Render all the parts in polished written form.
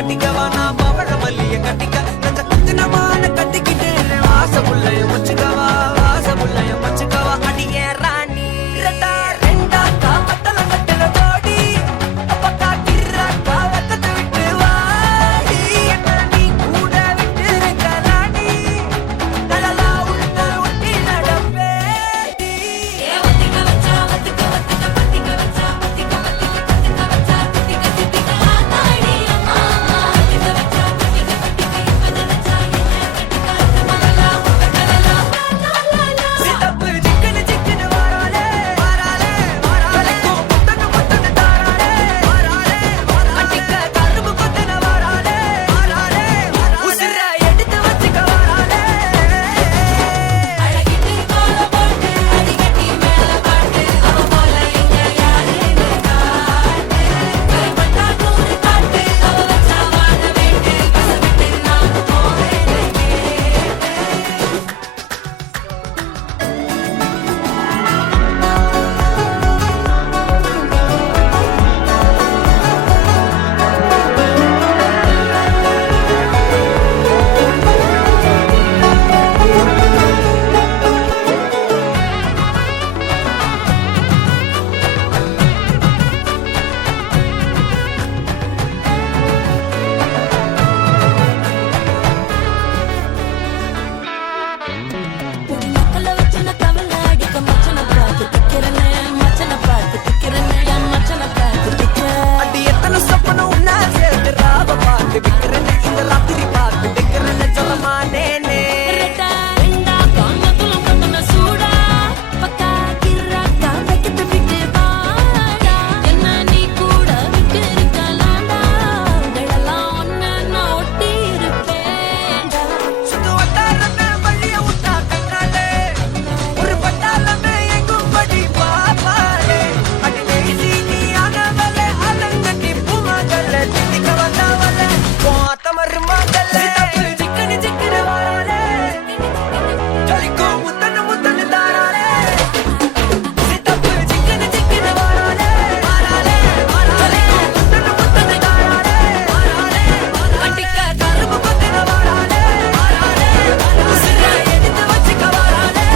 கட்டிக்கவா நான் பவழ மல்லிய கட்டிக்க நஞ்ச குங்குனமான கட்டிக்கிட்டு வாசமுள்ளைய வச்சுக்கவா வாசமுள்ளைய வச்சுக்கவா அடியே ராணி ரெண்டா ரெண்டா காமத்தல கட்டுற தோடி அப்பக்கா கிர்ராக்கா வெக்கத்தை விட்டு வாடி என்ன நீ கூட விட்டு இருக்க ராணி நலலா உன்னை ஒட்டி நடப்பேடி ஒத்திக்க வச்சா ஒத்திக்க ஒத்திக்க பத்திக்க வச்சா ஒத்திக்க ஒத்திக்க பத்திக்க வச்சா திக்க திக்க ஆத்தாடி அம்மா ஒத்திக்க வச்சா திக்க திக்க இப்ப நினைச்சா என்ன கட்டிக்காத மலலா உக்கலலா லாலா சித்தப்பு சிக்கன சிக்கன வாராலே வாராலே வாராலே முத்தன முத்தன தாராலே வாராலே கட்டிக்க கரும்பு கொத்தன வாராலே வாராலே உசிர எடுத்து வச்சுக்க வாராலே அழகிட்டு கோல போட்டு அடிக்கட்டி மேல பாட்டு அவ போல இங்க யாருன்னு காட்டு கரைப்பட்டா நூறு காட்டு அவ வச்சா வாழ வேண்டு கசவிட்டு நான் போவேன் மக்கள வச்சு நான் கவலை அடிக்க மச்சனை பார்த்து திக்கிறேன்னு மச்சனை பார்த்து திக்கிறேன்னு என் மச்சனை பார்த்து திக்கிறேன் அடி எத்தனை சொப்பன உன்னா சேர்த்து ராவ பார்த்து விக்கிறேன்னு இந்த ராத்திரி பார்த்து விக்கிறேன்னு சொல்லமானேனே ரெட்டா ரெண்டா காமத்துல கொண்டன சூடா பக்கா கிர்ராக்கா வைக்கத்து விட்டு வாடா என்ன நீ கூட விட்டு இருக்கலாம்டா உடலெல்லாம் ஒன்னு நான் ஒட்டி இருப்பேன்டா சுத்து வட்டாரமே வழிய விட்டா கண்ணாலே ஒரு பட்டாளமே எங்கும் படி பாப்பாலே அடி நெய்சி நீ ஆனவளே அலங்கட்டி பூமகளே திட்டிக்க வந்தவளே போத்த மருமகளே சிக்கனு சிக்கன வாராலே ஜலிக்கு முத்தன முத்தன தாராலே சித்தப்பு சிக்கனு சிக்கன வாராலே வாராலே வாராலே முத்தன முத்தன தாராலே வாராலே கட்டிக்க கரும்பு கொத்தன வாராலே வாராலே உசிர எடுத்து வச்சுக்க வாராலே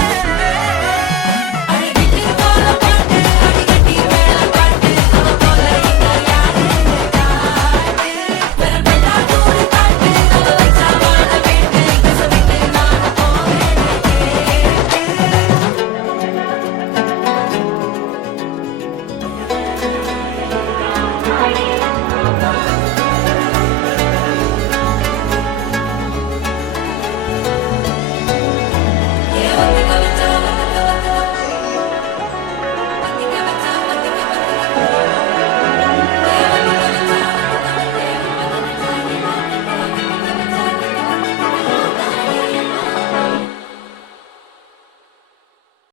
அழகிட்டு கோல போட்டு அடிக்கட்டி மேல பாட்டு அவ போல இங்க யாருன்னு காட்டு கரைப்பட்டா நூறு காட்டு அவ வச்சா வாழ வேண்டு கசவிட்டு நான் போவேன்